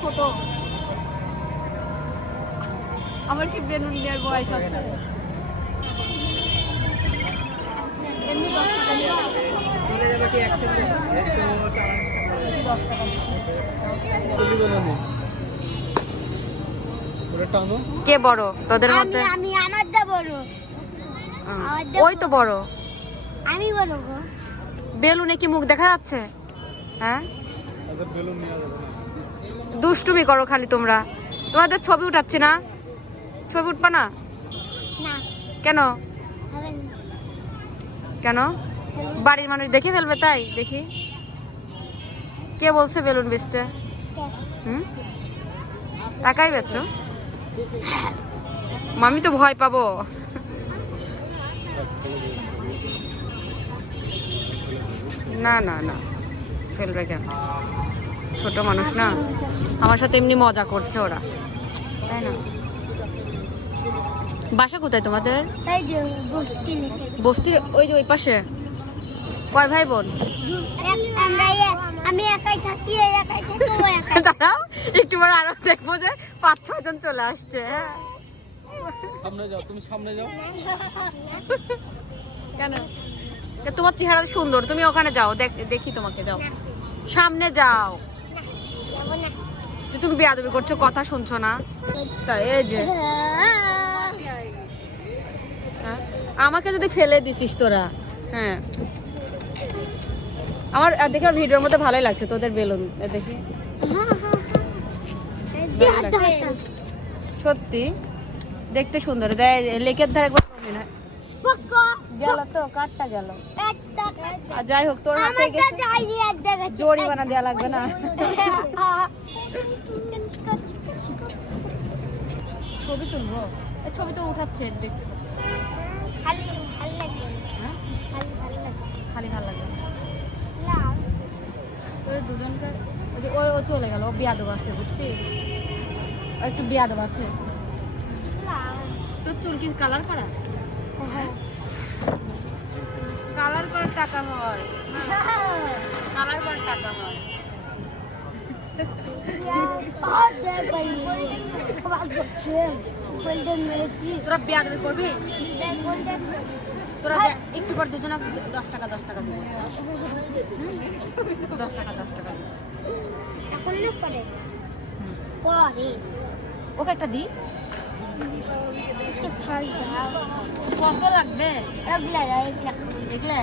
ছোট। আমার কি বেলুন নেওয়ার বয়স আছে? এমনি দশ টাকা চলে যাবে কি বড়? তোদের মধ্যে? আমি আমার দা বড়। ওই তো বড়। আমি বড় গো। বেলুনে কি মুখ দেখা যাচ্ছে? হ্যাঁ? বেলুন নেওয়া যাবে। না দুষ্টুমি করো খালি তোমরা। তোমাদের ছবি উঠাচ্ছি না? ছবি উঠবা না? কেন? কেন? বাড়ির মানুষ দেখে ফেলবে তাই? দেখি। কে বলছে বেলুন বেচতে? হুম? টাকাই বেচো? মামি তো ভয় পাবো। না না না। ফেলবে কেন? ছোট মানুষ না। আমার সাথে এমনি মজা করছে ওরা। তাই না? বাসা কোথায় তোমাদের? বস্তির ওই যে ওই পাশে? কয় ভাই বোন আমি একাই থাকি একাই থাকি দাঁড়াও একটু পরে আরও দেখব যে পাঁচ ছয় জন চলে আসছে হ্যাঁ। সামনে যাও তুমি সামনে যাও। কেন? তোমার চেহারা তো সুন্দর তুমি ওখানে যাও দেখ- দেখি তোমাকে যাও। সামনে যাও। যে তুমি বেয়াদবি করছ কথা শুনছো না। তা এই যে। হ্যাঁ? আমাকে যদি ফেলে দিছিস তোরা হ্যাঁ। আমার দেখে ভিডিওর মধ্যে ভালোই লাগছে তোদের বেলুন। দেখি। সত্যি? দেখতে সুন্দর। দেয় লেকের ধারে একবার গেল তো কাঠটা গেল। আর যাই হোক তোর হাতে গেছে। জরিমানা দেওয়া লাগবে না। ছবি তুলবো? ছবি তো উঠাচ্ছে দেখতে খালি ভালো লাগে। হ্যাঁ? খালি ভালো লাগে। লাগবে ওই দুজনকার ওই ও- ও চলে গেল ও বিয়াদব আছে বুঝছিস ও একটু বিয়াদব আছে। তোর চুল কি কালার করা? করার টাকা হয়। কালার করার টাকা হয়। তোরা বিয়াদবি করবি? তোরা একটু পর দুজনে দশ টাকা দশ টাকা দিবি। দশ টাকা দশ টাকা ওকে একটা দি। কত লাগবে? এগুলা এগুলা দেখলে